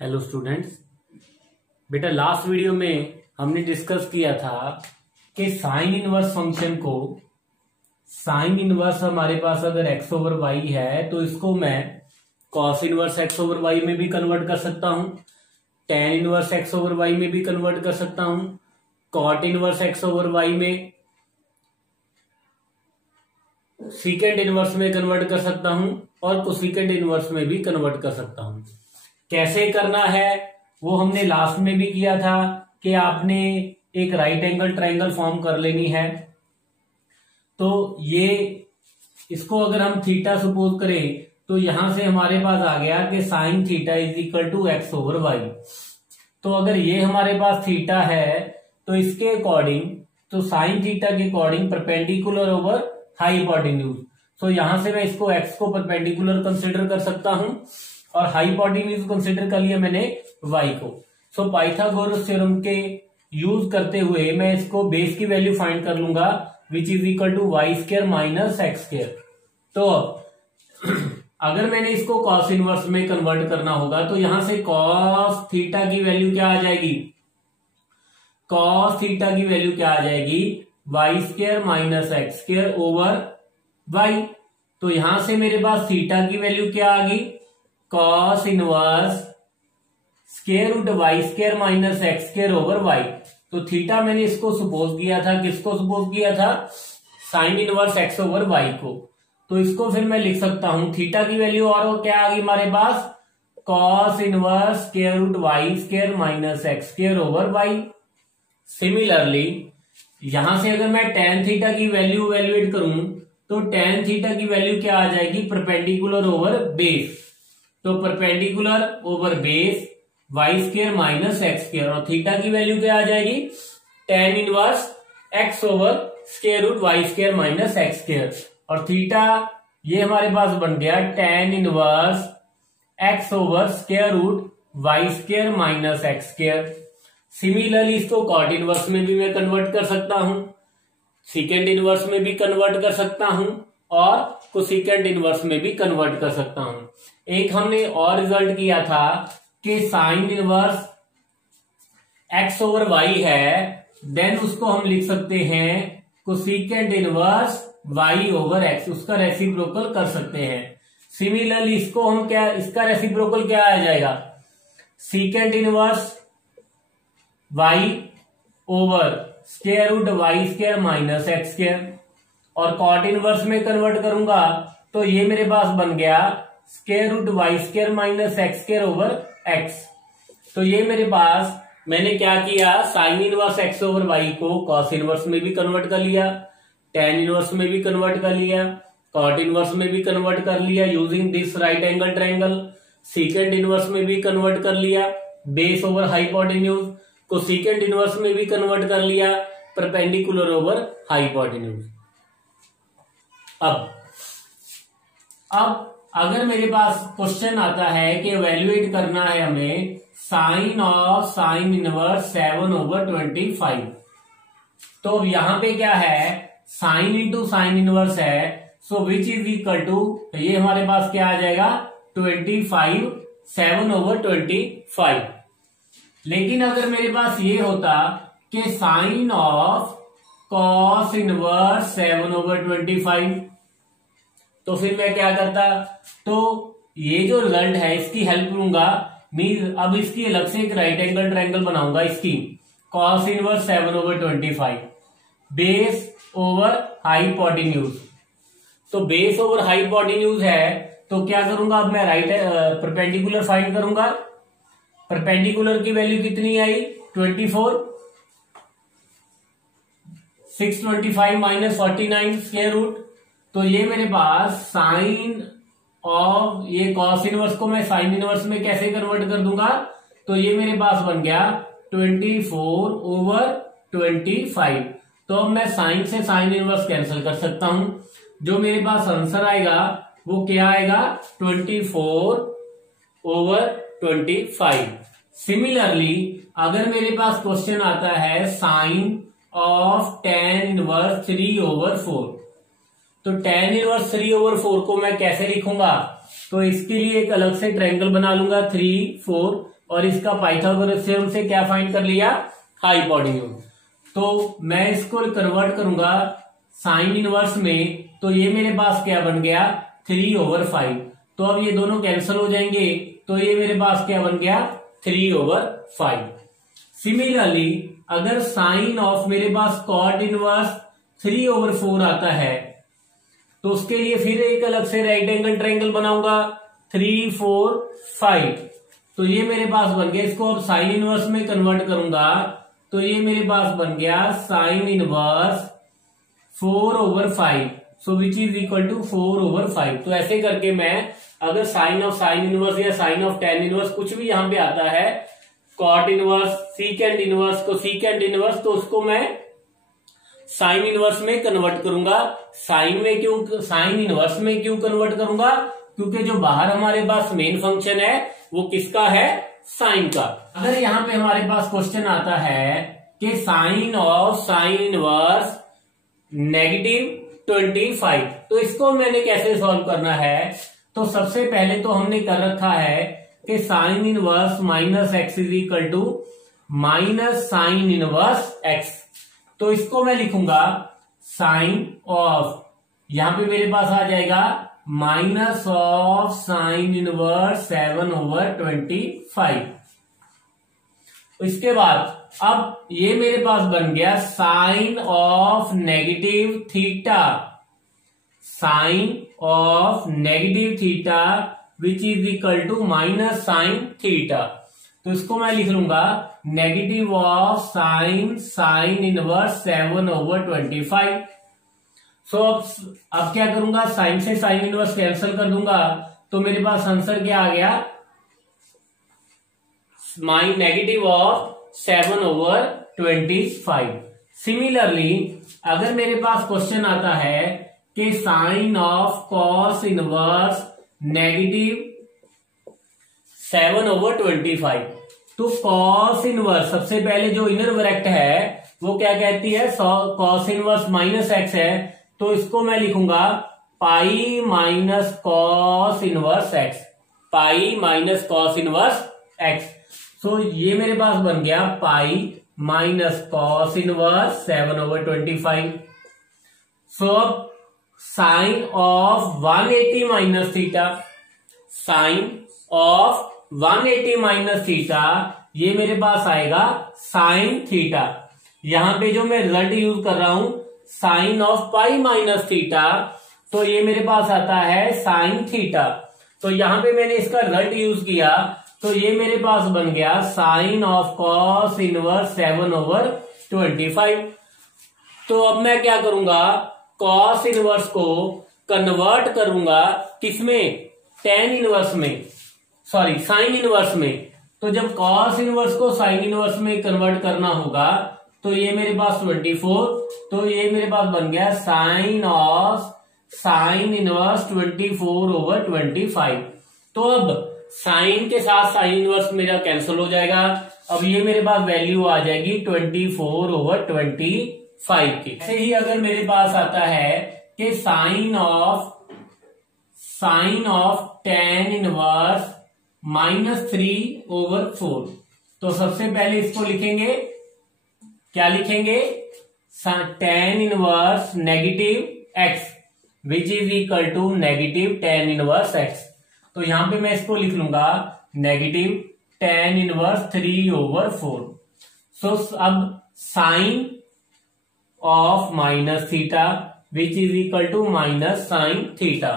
Hello students. बेटा last video में हमने डिस्कस किया था कि साइन इनवर्स फंक्शन को साइन इनवर्स हमारे पास अगर एक्स ओवर वाई है तो इसको मैं cos inverse x over y में भी कन्वर्ट कर सकता हूं, tan inverse x over y में भी कन्वर्ट कर सकता हूं, cot inverse x over y में, सीकेंड इनवर्स में कन्वर्ट कर सकता हूं और कोसेकेंड इनवर्स में भी कन्वर्ट कर सकता हूं। कैसे करना है वो हमने लास्ट में भी किया था कि आपने एक राइट एंगल ट्रायंगल फॉर्म कर लेनी है। तो ये इसको अगर हम थीटा सपोज करें तो यहां से हमारे पास आ गया कि sine theta is equal to x over y. तो अगर ये हमारे पास थीटा है तो इसके अकॉर्डिंग तो साइन थीटा के अकॉर्डिंग परपेंडिकुलर ओवर हाइपोटेन्यूज। तो यहां से मैं इसको एक्स को परपेंडिकुलर कंसिडर कर सकता हूं और हाइपोटेन्यूज कंसिडर कर लिया मैंने वाई को। सो पाइथागोरस थ्योरम के यूज करते हुए मैं इसको बेस की वैल्यू फाइंड कर लूंगा which is equal to y square minus x square. तो अगर मैंने इसको कॉस इनवर्स में कन्वर्ट करना होगा तो यहां से कॉस थीटा की वैल्यू क्या आ जाएगी, कॉस थीटा की वैल्यू क्या आ जाएगी, y square minus x square over y. तो यहां से मेरे पास थीटा की वैल्यू क्या आ गई, cos inverse square root y square minus x square over y. तो थीटा मैंने इसको सपोज किया था, किसको सपोज किया था, sine inverse x over y को। तो इसको फिर मैं लिख सकता हूं थीटा की वैल्यू और क्या आ गई हमारे पास, cos inverse square root y square minus x square over y. Similarly यहां से अगर मैं टेन थीटा की वैल्यू इवेल्युएट करूं तो टेन थीटा की वैल्यू क्या आ जाएगी, परपेंडिकुलर ओवर बेस। तो perpendicular over base y square minus x square और थीटा की वैल्यू क्या आ जाएगी, tan inverse x over square root y square minus x square. और थीटा ये हमारे पास बन गया tan inverse x over square root y square minus x square. Similarly इसको कॉट इनवर्स में भी मैं कन्वर्ट कर सकता हूं, सीकेंड इनवर्स में भी कन्वर्ट कर सकता हूं और कोसेकेंड इनवर्स में भी कन्वर्ट कर सकता हूं। एक हमने और रिजल्ट किया था कि sine inverse x over y है, देन उसको हम लिख सकते हैं cosecant inverse y over x, उसका रेसिप्रोकल कर सकते हैं। सिमिलरली इसको हम क्या, इसका रेसिप्रोकल क्या आ जाएगा, secant inverse y over square root y square minus x square. और कॉट इनवर्स में कन्वर्ट करूंगा तो ये मेरे पास बन गया square root y square minus x square over x. तो ये मेरे पास मैंने क्या किया, sine inverse x over y को कॉस इनवर्स में भी कन्वर्ट कर लिया, टेन इनवर्स में भी कन्वर्ट कर लिया, कॉट इनवर्स में भी कन्वर्ट कर लिया using this right angle triangle, सीकेंड inverse में भी कन्वर्ट कर लिया बेस ओवर हाइपोटेन्यूज, को सीकेंड इनवर्स में भी कन्वर्ट कर लिया परपेंडिकुलर ओवर हाइपोटेन्यूज। अब अगर मेरे पास क्वेश्चन आता है कि एवेल्युएट करना है हमें sine of sine inverse 7 over 25, तो यहां पे क्या है, साइन इंटू साइन इनवर्स है, सो विच इज इक्वल टू, ये हमारे पास क्या आ जाएगा 25 7 ओवर 25। लेकिन अगर मेरे पास ये होता कि sine of cos inverse 7 over 25, तो फिर मैं क्या करता, तो ये जो रिजल्ट है इसकी हेल्प लूंगा, मीन अब इसकी अलग से एक राइट एंगल ट्रायंगल बनाऊंगा, इसकी cos inverse 7 over 25 base over hypotenuse. तो बेस ओवर हाइपोटेन्यूज है तो क्या करूंगा, अब मैं राइट परपेंडिकुलर फाइंड करूंगा। परपेंडिकुलर की वैल्यू कितनी आई, 24, 625 माइनस 49 स्क्वायर रूट। तो ये मेरे पास साइन ऑफ ये कॉस इनवर्स को मैं साइन इनवर्स में कैसे कन्वर्ट कर दूंगा, तो ये मेरे पास बन गया 24 ओवर 25। तो अब मैं साइन से साइन इनवर्स कैंसिल कर सकता हूं, जो मेरे पास आंसर आएगा वो क्या आएगा 24 ओवर 25। सिमिलरली अगर मेरे पास क्वेश्चन आता है sine of tan inverse 3 over 4, तो टेन इनवर्स 3 ओवर 4 को मैं कैसे लिखूंगा, तो इसके लिए एक अलग से ट्रायंगल बना लूंगा 3 4, और इसका पाइथागोरस थ्योरम से क्या फाइंड कर लिया, हाइपोटेन्यूज। तो मैं इसको कन्वर्ट करूंगा साइन इनवर्स में, तो ये मेरे पास क्या बन गया 3/5। तो अब ये दोनों कैंसिल हो जाएंगे, तो ये मेरे पास क्या बन गया 3/5। सिमिलरली अगर साइन ऑफ मेरे पास कॉट इनवर्स 3/4 आता है, तो उसके लिए फिर एक अलग से राइट एंगल ट्रायंगल बनाऊंगा 3, 4, 5। तो ये मेरे पास बन गया, इसको अब साइन इनवर्स में कन्वर्ट करूंगा, तो ये मेरे पास बन गया sine inverse 4/5, so which is equal to 4/5। तो ऐसे करके मैं अगर साइन ऑफ साइन इनवर्स या साइन ऑफ टेन इनवर्स कुछ भी यहां पे आता है, कॉट इनवर्स, सीकेंड इनवर्स, तो सीकेंड इनवर्स, तो उसको मैं साइन इनवर्स में कन्वर्ट करूंगा। साइन इनवर्स में क्यों कन्वर्ट करूंगा, क्योंकि जो बाहर हमारे पास मेन फंक्शन है वो किसका है, साइन का। अगर यहां पे हमारे पास क्वेश्चन आता है कि साइन ऑफ साइन इनवर्स -25, तो इसको मैंने कैसे सॉल्व करना है। तो सबसे पहले तो हमने कर रखा है कि sine inverse -x is equal to minus sine inverse x। तो इसको मैं लिखूंगा साइन ऑफ, यहां पे मेरे पास आ जाएगा माइनस ऑफ साइन इनवर्स 7/25। इसके बाद अब ये मेरे पास बन गया sine of negative theta, sine of negative theta which is equal to minus sine theta. तो इसको मैं लिख लूंगा negative of sine inverse 7/25। So अब क्या करूंगा, साइन से साइन इनवर्स कैंसिल कर दूंगा, तो मेरे पास आंसर क्या आ गया, नेगेटिव ऑफ 7/25। सिमिलरली अगर मेरे पास क्वेश्चन आता है कि साइन ऑफ कॉस इनवर्स -7/25, तो कॉस इनवर्स सबसे पहले जो इनर ब्रैकेट है वो क्या कहती है, कॉस इनवर्स -x है, तो इसको मैं लिखूंगा pi minus cos inverse x, pi minus cos inverse x। So ये मेरे पास बन गया pi minus cos inverse 7/25। So sine of 180 minus theta, sine of 180 minus theta, ये मेरे पास आएगा साइन थीटा। यहां पे जो मैं रिजल्ट यूज कर रहा हूं sine of pi minus theta, तो ये मेरे पास आता है साइन थीटा। तो यहां पे मैंने इसका रिजल्ट यूज किया, तो ये मेरे पास बन गया साइन ऑफ कॉस इनवर्स 7/25। तो अब मैं क्या करूंगा, कॉस इनवर्स को कन्वर्ट करूंगा किसमें, टेन इनवर्स में, सॉरी साइन इनवर्स में। तो जब कॉस इनवर्स को साइन इनवर्स में कन्वर्ट करना होगा, तो ये मेरे पास 24, तो ये मेरे पास बन गया साइन ऑफ साइन इनवर्स 24/25। तो अब साइन के साथ साइन इनवर्स मेरा कैंसिल हो जाएगा, अब ये मेरे पास वैल्यू आ जाएगी 24/25 की। ऐसे ही अगर मेरे पास आता है कि साइन ऑफ टेन इनवर्स -3/4, तो सबसे पहले इसको लिखेंगे, क्या लिखेंगे, tan inverse -x which is equal to -tan inverse x। तो यहां पे मैं इसको लिख लूंगा -टेन इनवर्स 3/4। सो अब sine of minus theta which is equal to minus sine theta,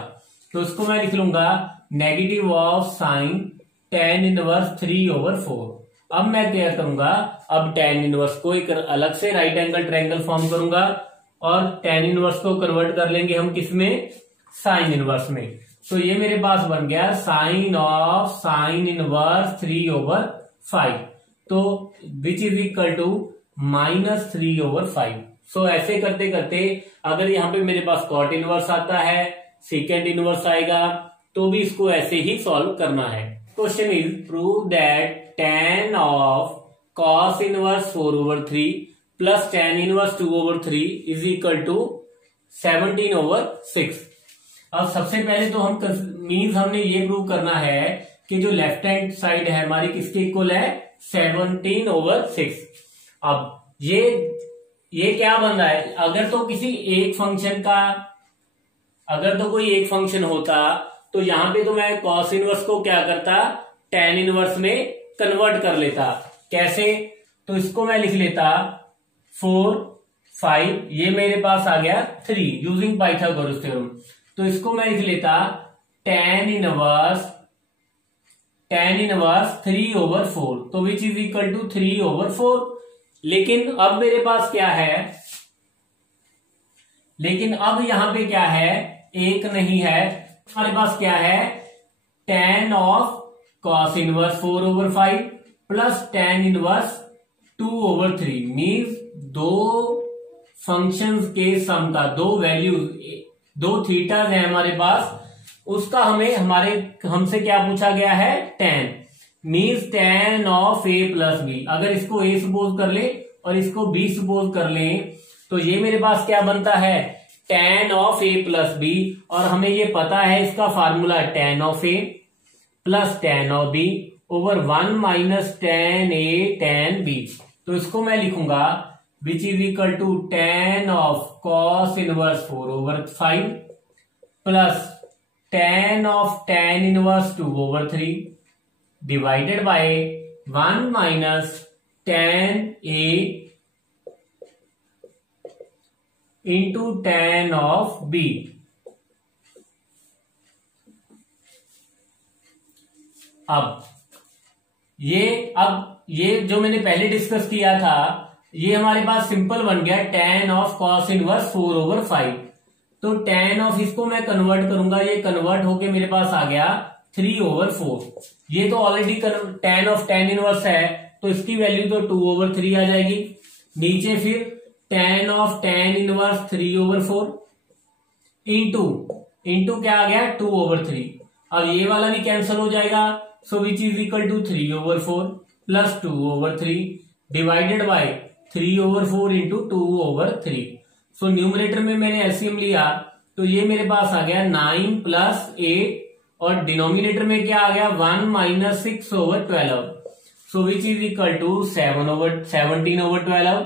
तो इसको मैं लिख लूंगा negative of sine tan inverse 3/4। अब मैं क्या करूंगा, अब टेन इनवर्स को एक अलग से राइट एंगल ट्रायंगल फॉर्म करूंगा और टेन इनवर्स को कन्वर्ट कर लेंगे हम किसमें, साइन इनवर्स में। तो ये मेरे पास बन गया साइन ऑफ साइन इनवर्स 3/5, तो विच इज इक्वल टू -3/5। सो ऐसे करते करते अगर यहाँ पे मेरे पास कॉट इनवर्स आता है, सेकेंड इनवर्स आएगा, तो भी इसको ऐसे ही सॉल्व करना है। Question is prove that tan of cos inverse 4/3 plus tan inverse 2/3 is equal to 17/6। अब सबसे पहले तो हमने ये प्रूव करना है कि जो लेफ्ट हैंड साइड है हमारी किसके इक्वल है 17/6। अब ये क्या बन रहा है, अगर तो किसी एक फंक्शन का अगर तो कोई एक फंक्शन होता तो यहां पे तो मैं कॉस इनवर्स को क्या करता tan इनवर्स में कन्वर्ट कर लेता। कैसे, तो इसको मैं लिख लेता 4 5, ये मेरे पास आ गया 3 यूजिंग पाइथागोरस थ्योरम। तो इसको मैं लिख लेता tan इनवर्स 3/4, तो विच इज इक्वल टू 3/4। लेकिन अब मेरे पास क्या है, लेकिन अब यहां पे क्या है, एक नहीं है, हमारे पास क्या है tan of cos inverse 4/5 plus tan inverse 2/3 means दो फंक्शंस के सम का, दो वैल्यूज, दो थीटाज है हमारे पास, उसका हमसे क्या पूछा गया है tan, means tan of a plus b. अगर इसको a सपोज कर ले और इसको b सपोज कर ले तो ये मेरे पास क्या बनता है tan of a plus b, और हमें ये पता है इसका formula tan of a plus tan of b over 1 minus tan a tan b। तो इसको मैं लिखूंगा which is equal to tan of cos inverse 4/5 plus tan of tan inverse 2/3 divided by 1 minus tan a into tan of b। अब ये जो मैंने पहले discuss किया था ये हमारे पास सिंपल बन गया tan ऑफ cos इनवर्स 4/5। तो tan ऑफ इसको मैं कन्वर्ट करूंगा, ये कन्वर्ट होके मेरे पास आ गया 3/4। ये तो already tan of tan inverse है तो इसकी वैल्यू तो 2/3 आ जाएगी। नीचे फिर tan of tan inverse 3/4 into क्या आ गया 2/3। अब ये वाला भी कैंसिल हो जाएगा, so which is equal to 3/4 plus 2/3 divided by 3/4 into 2/3। So numerator में मैंने एलसीएम लिया तो ये मेरे पास आ गया 9 प्लस 8 और डिनोमिनेटर में क्या आ गया 1 minus 6/12। So which is equal to 17/12।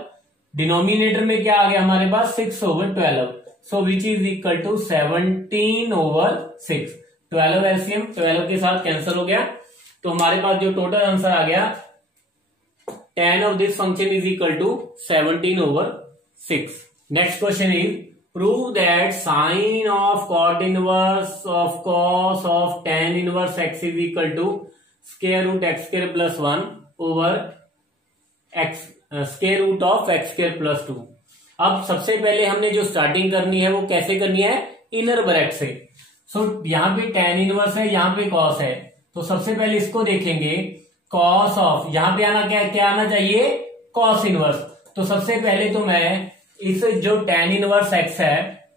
Denominator में क्या आ गया हमारे पास 6/12। So which is equal to 17/6। 12 LCM 12 के साथ कैंसिल हो गया, तो हमारे पास जो टोटल आंसर आ गया tan of this function is equal to 17/6। Next question is prove that sine of cot inverse of cos of tan inverse x is equal to square root x square plus 1 over x square root of x square plus 2। अब सबसे पहले हमने जो starting करनी है वो कैसे करनी है, इनर ब्रैकेट से। सो यहाँ पे tan इनवर्स है, यहाँ पे cos है, तो सबसे पहले इसको देखेंगे cos ऑफ, यहाँ पे आना क्या आना चाहिए cos इनवर्स। तो सबसे पहले तो मैं इस जो tan इनवर्स x है,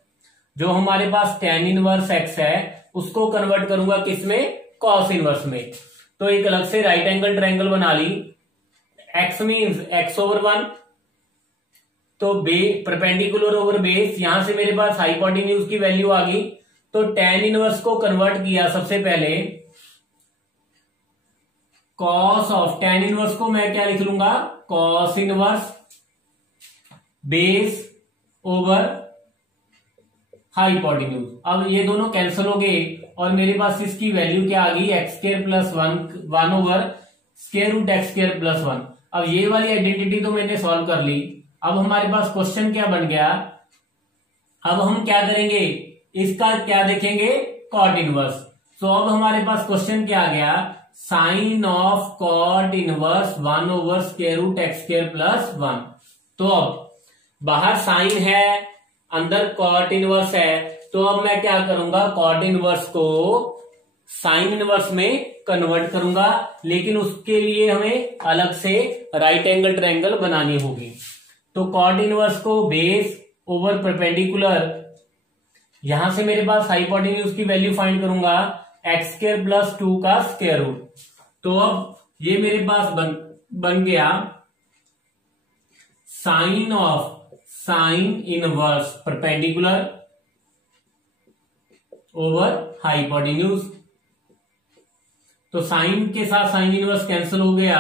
जो हमारे पास tan इनवर्स x है उसको कन्वर्ट करूंगा किसमें cos इनवर्स में। तो एक अलग से राइट एंगल ट्रायंगल बना ली, x मीन्स x/1, तो परपेंडिकुलर ओवर बेस, यहां से मेरे पास हाइपोटेन्यूज की वैल्यू आ गई। तो tan इनवर्स को कन्वर्ट किया सबसे पहले cos ऑफ, tan इनवर्स को मैं क्या लिख लूंगा cos inverse base over hypotenuse. अब ये दोनों कैंसिल हो गए और मेरे पास इसकी वैल्यू क्या आ गई x² plus 1 over square root x² plus 1। अब ये वाली आइडेंटिटी तो मैंने सॉल्व कर ली। अब हमारे पास क्वेश्चन क्या बन गया, अब हम क्या करेंगे, इसका क्या देखेंगे कॉट इनवर्स। तो अब हमारे पास क्वेश्चन क्या आ गया, sine of cot inverse 1 over square root x² plus 1। तो अब बाहर साइन है, अंदर कॉट इनवर्स है, तो अब मैं क्या करूंगा कॉट इनवर्स को साइन इनवर्स में कन्वर्ट करूंगा, लेकिन उसके लिए हमें अलग से राइट एंगल ट्रायंगल बनानी होगी। तो कॉट इनवर्स को बेस ओवर परपेंडिकुलर, यहां से मेरे पास हाइपोटेन्यूज की वैल्यू फाइंड करूंगा x² प्लस 2 का स्क्वायर रूट। तो अब ये मेरे पास बन गया sine of sine inverse perpendicular over hypotenuse तो साइन के साथ साइन इनवर्स कैंसिल हो गया,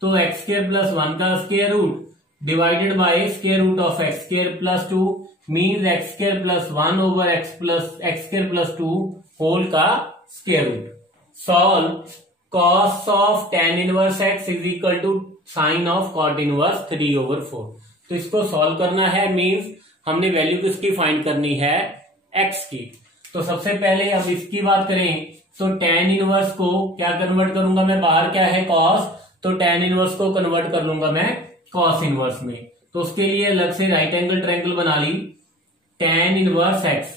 तो एक्स स्क्वायर प्लस 1 का square root divided by square root of x square plus 2 means x square plus 1 over x square plus 2 whole का square root. Solve cos of tan inverse x is equal to sine of cot inverse 3 over 4। तो इसको solve करना है, means हमने value किसकी find करनी है, x की। तो सबसे पहले अब इसकी बात करें तो tan इनवर्स को क्या कन्वर्ट करूंगा मैं, बाहर क्या है cos, तो tan इनवर्स को कन्वर्ट कर लूंगा मैं cos इनवर्स में। तो उसके लिए अलग से राइट एंगल ट्रायंगल बना ली, tan इनवर्स x।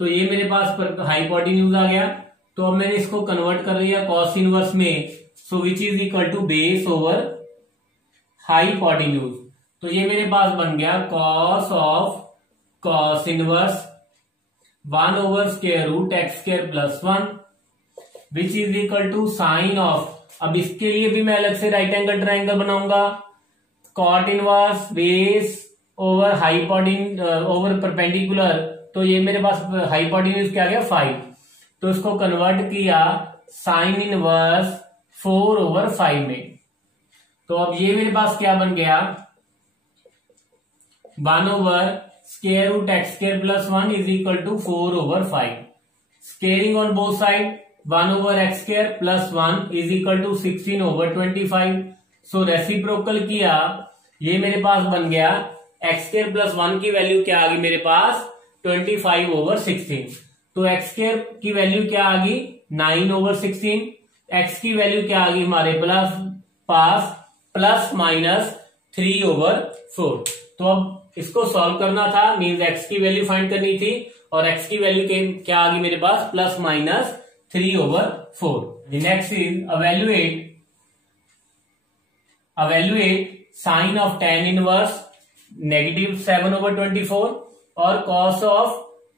तो ये मेरे पास हाइपोटेन्यूज आ गया। तो अब मैंने इसको कन्वर्ट कर लिया cos इनवर्स में, so which is equal to base over hypotenuse. तो ये मेरे पास बन गया cos of cos inverse 1 over square root x square plus 1 which is equal to sine of, अब इसके लिए भी मैं अलग से राइट एंगल ट्रायंगल बनाऊंगा, cot inverse base over over perpendicular. तो ये मेरे पास हाइपोटेन्यूज क्या आ गया 5, तो इसको कन्वर्ट किया साइन इनवर्स 4 ओवर 5 में। तो अब ये मेरे पास क्या बन गया 1 over square root x square plus 1 is equal to 4 over 5। Squaring on both side 1 over x square plus 1 is equal to 16 over 25। So reciprocal किया, ये मेरे पास बन गया एक्स स्क्वायर प्लस 1 की वैल्यू क्या आ गई मेरे पास 25 ओवर 16। तो एक्स स्क्वायर की वैल्यू क्या आ गई 9 ओवर 16, एक्स की वैल्यू क्या आ गई हमारे पास प्लस माइनस 3 ओवर 4। तो अब इसको सॉल्व करना था, मींस एक्स की वैल्यू फाइंड करनी थी, और एक्स की वैल्यू क्या आ गई मेरे पास plus minus 3 over 4। Next is evaluate sine of tan inverse negative 7 over 24 और cos of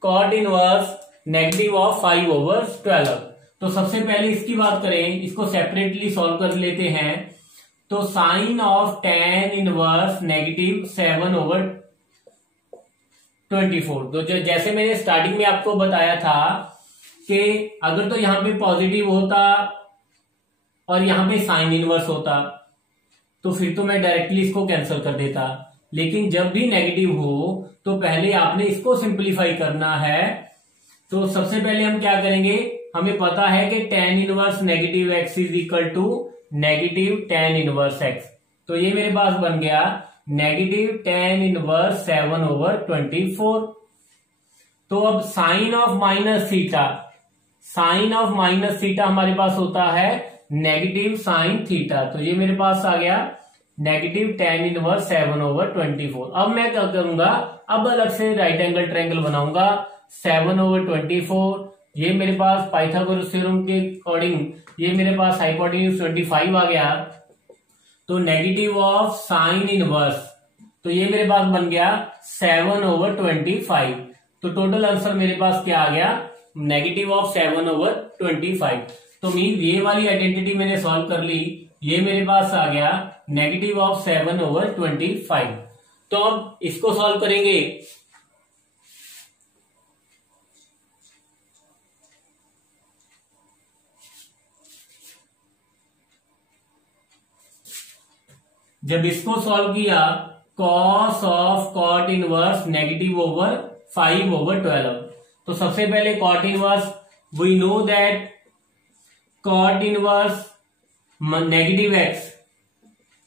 cot inverse negative of 5 over 12। तो सबसे पहले इसकी बात करें, इसको सेपरेटली सॉल्व कर लेते हैं। तो sine of tan inverse negative 7 over 24, तो जैसे मैंने स्टार्टिंग में आपको बताया था कि अगर तो यहां पे पॉजिटिव होता और यहां पे साइन इनवर्स होता तो फिर तो मैं डायरेक्टली इसको कैंसिल कर देता, लेकिन जब भी नेगेटिव हो तो पहले आपने इसको सिंप्लीफाई करना है। तो सबसे पहले हम क्या करेंगे, हमें पता है कि tan inverse negative x is equal to negative tan inverse x। तो ये मेरे पास बन गया नेगेटिव tan इनवर्स 7 ओवर 24। तो अब साइन ऑफ माइनस थीटा हमारे पास होता है नेगेटिव साइन थीटा। तो ये मेरे पास आ गया नेगेटिव tan इनवर्स 7 ओवर 24। अब मैं क्या करूंगा, अब अलग से राइट एंगल ट्रायंगल बनाऊंगा 7 ओवर 24। ये मेरे पास पाइथागोरस थ्योरम के अकॉर्डिंग ये मेरे पास हाइपोटेन्यूज 25 आ गया। तो नेगेटिव ऑफ साइन इनवर्स, तो ये मेरे पास बन गया 7 ओवर 25। तो टोटल आंसर मेरे पास क्या आ गया नेगेटिव ऑफ 7 ओवर 25। तो मीन ये वाली आइडेंटिटी मैंने सॉल्व कर ली, ये मेरे पास आ गया नेगेटिव ऑफ 7 ओवर 25। तो अब इसको सॉल्व करेंगे। जब इसको सॉल्व किया cos of cot inverse negative over 5 over 12। तो सबसे पहले cot inverse, we know that cot inverse negative x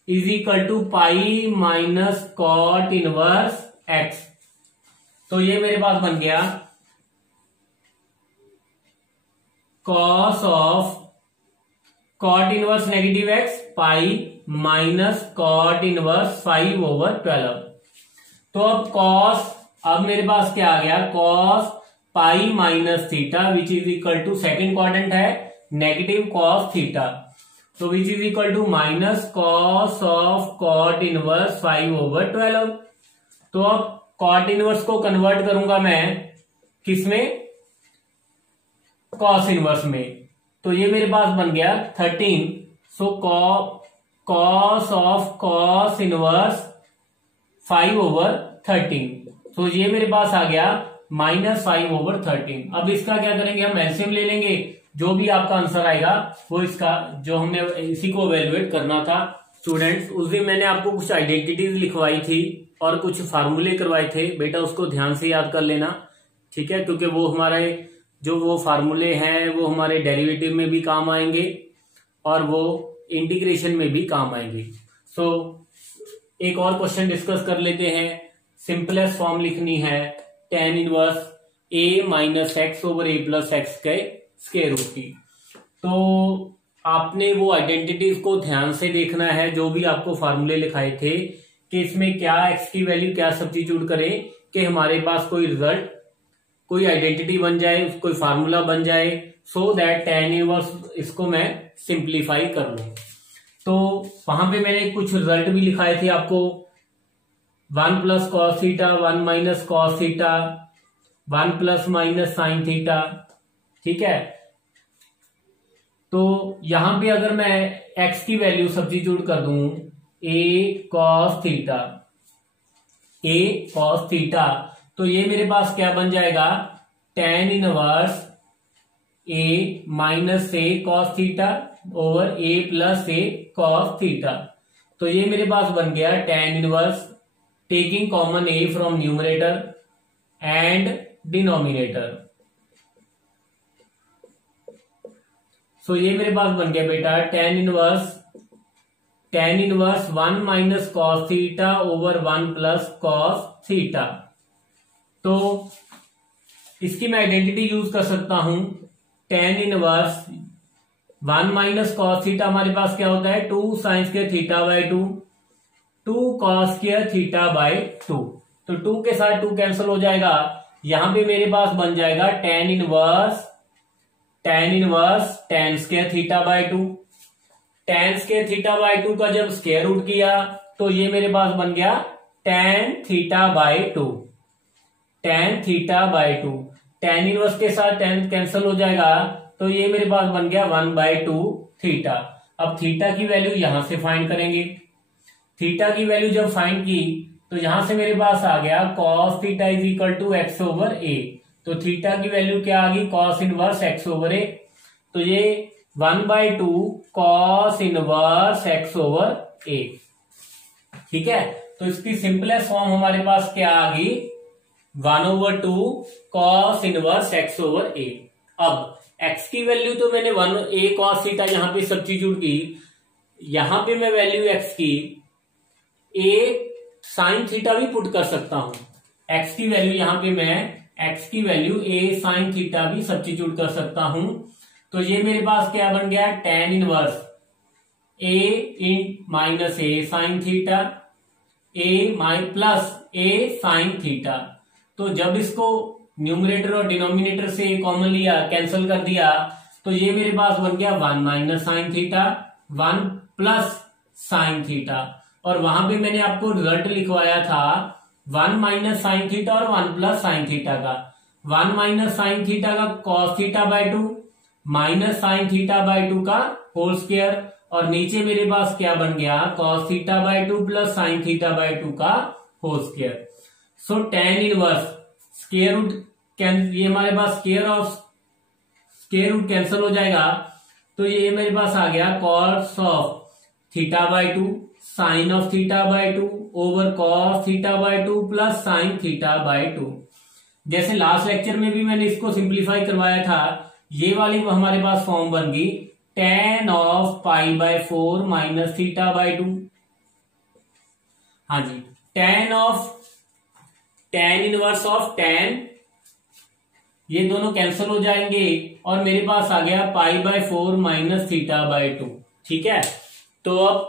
is equal to pi minus cot inverse x। तो ये मेरे पास बन गया cos of cot inverse negative x pi minus cot inverse 5 over 12। तो अब cos, अब मेरे पास क्या आ गया cos pi minus theta which is equal to second quadrant है नेगेटिव cos थीटा, तो which is equal to minus cos of cot inverse 5 over 12। तो अब cot इनवर्स को कन्वर्ट करूंगा मैं किसमें, cos इनवर्स में। तो ये मेरे पास बन गया 13। सो cos of cos inverse 5 over 13। तो ये मेरे पास आ गया -5/13। अब इसका क्या करेंगे, हम एलसीएम ले लेंगे, जो भी आपका आंसर आएगा वो इसका, जो हमने इसी को इवेलुएट करना था। स्टूडेंट्स, उस दिन मैंने आपको कुछ आइडेंटिटीज लिखवाई थी और कुछ फार्मूले करवाए थे, बेटा उसको ध्यान से याद कर लेना, ठीक है, क्योंकि वो हमारे जो वो फार्मूले हैं वो हमारे डेरिवेटिव में भी काम आएंगे और वो इंटीग्रेशन में भी काम आएंगे। सो एक और क्वेश्चन डिस्कस कर लेते हैं। सिंपलेस्ट फॉर्म लिखनी है tan inverse a minus x over a plus x के स्क्वायर रूट की। तो आपने वो आइडेंटिटीज को ध्यान से देखना है, जो भी आपको फार्मूले लिखाए थे कि इसमें क्या एक्स की वैल्यू क्या सब्स्टिट्यूट करें कि हमारे पास कोई रिजल्ट, कोई आइडेंटिटी बन जाए, कोई फार्मूला बन जाए, सो दैट tan इनवर्स इसको मैं सिंप्लीफाई कर लूं। तो वहां पे मैंने कुछ रिजल्ट भी लिखाए थे आपको, 1 plus cos theta, 1 minus cos theta, 1 plus minus sine theta, ठीक है। तो यहां पे अगर मैं x की वैल्यू सब्स्टिट्यूट कर दूं a cos थीटा, तो ये मेरे पास क्या बन जाएगा, tan inverse a minus a cos theta over a plus a cos theta. तो ये मेरे पास बन गया tan inverse taking common a from numerator and denominator. So ये मेरे पास बन गया बेटा tan inverse 1 minus cos theta over 1 plus cos theta. तो इसकी मैं आइडेंटिटी यूज कर सकता हूं, tan inverse 1 minus cos theta हमारे पास क्या होता है, 2 sine square theta by 2, 2 cos square theta by 2। तो 2 के साथ 2 कैंसिल हो जाएगा, यहां पे मेरे पास बन जाएगा tan inverse tan square theta by 2। tan square theta by 2 का जब स्क्वायर रूट किया तो ये मेरे पास बन गया tan theta by 2, tan theta by 2। tan inverse के साथ tan कैंसिल हो जाएगा, तो ये मेरे पास बन गया 1/2 थीटा। अब थीटा की वैल्यू यहां से फाइंड करेंगे। थीटा की वैल्यू जब फाइंड की तो यहां से मेरे पास आ गया cos theta is equal to x over a. तो थीटा की वैल्यू क्या आ गई, cos inverse x over a. तो ये 1/2 cos inverse x over a, ठीक है। तो इसकी सिंपलेस्ट फॉर्म हमारे पास क्या आ गई, 1/2 cos इनवर्स एक्स ओवर ए। अब x की वैल्यू तो मैंने 1a cos थीटा यहां पे सब्स्टिट्यूट की, यहां पे मैं वैल्यू x की a साइन थीटा भी पुट कर सकता हूं। x की वैल्यू यहां पे मैं x की वैल्यू a साइन थीटा भी सब्स्टिट्यूट कर सकता हूं। तो ये मेरे पास क्या बन गया, tan inverse a in minus a sine theta a plus a sign theta. तो जब इसको न्यूमरेटर और डिनोमिनेटर से कॉमन लिया, कैंसिल कर दिया, तो ये मेरे पास बन गया 1 minus sine theta 1 plus sine theta. और वहां पे मैंने आपको रिजल्ट लिखवाया था 1 माइनस साइन थीटा और 1 प्लस साइन थीटा का। 1 माइनस साइन थीटा का cos theta by 2 minus sine theta by 2 का होल स्क्वायर, और नीचे मेरे पास क्या बन गया, cos theta by 2 plus sine theta by 2 का होल स्क्वायर। सो tan इनवर्स स्क्वायर रूट, ये हमारे पास स्क्वायर रूट कैंसिल हो जाएगा, तो ये मेरे पास आ गया cos of theta by 2 sine of theta by 2 over cos theta by 2 plus sine theta by 2। जैसे लास्ट लेक्चर में भी मैंने इसको सिंप्लीफाई करवाया था, ये वाली हमारे पास फॉर्म बन गई tan of pi by 4 minus theta by 2। हाँ जी, tan इनवर्स ऑफ tan, ये दोनों कैंसिल हो जाएंगे और मेरे पास आ गया pi by 4 minus theta by 2, ठीक है। तो अब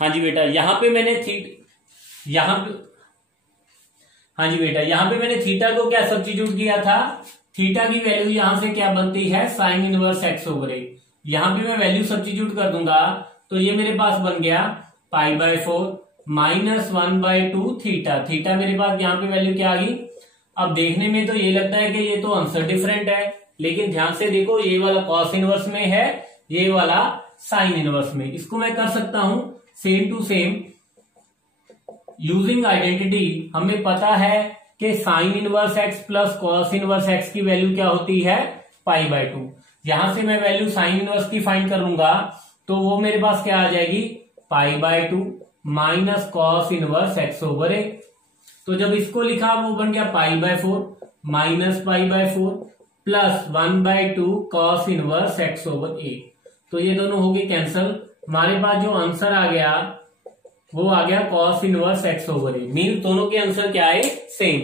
हाँ जी बेटा, यहां पे मैंने हाँ जी बेटा, यहां पे मैंने थीटा को क्या सब्स्टिट्यूट किया था, थीटा की वैल्यू यहां से क्या बनती है, साइन इनवर्स एक्स ओवर ए। यहां पे मैं वैल्यू सब्स्टिट्यूट कर दूंगा तो ये मेरे पास बन गया pi by 4 minus 1/2 theta. Theta मेरे पास यहाँ पे वैल्यू क्या आ गई। अब देखने में तो ये लगता है कि ये तो आंसर डिफरेंट है, लेकिन ध्यान से देखो ये वाला कॉस इनवर्स में है, ये वाला साइन इनवर्स में। इसको मैं कर सकता हूं same to same using identity. हमें पता है कि sine inverse x plus cos inverse x की वैल्यू क्या होती है, π/2। यहां से मैं वैल्यू साइन इनवर्स की फाइंड करूंगा तो वो मेरे पास क्या आ जाएगी, π/2 माइनस कॉस इनवर्स x/a। तो जब इसको लिखा वो बन गया π/4 minus π/4 plus 1/2 cos inverse x/a। तो ये दोनों हो गए कैंसल। हमारे पास जो आंसर आ गया वो आ गया कॉस इनवर्स x/a। मीन दोनों के आंसर क्या आए, सेम।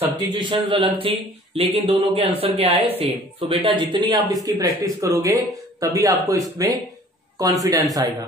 सब्स्टिट्यूशन अलग थी लेकिन दोनों के आंसर क्या आए, सेम। तो बेटा जितनी आप इसकी प्रैक्टिस करोगे तभी आपको इसमें कॉन्फिडेंस आएगा।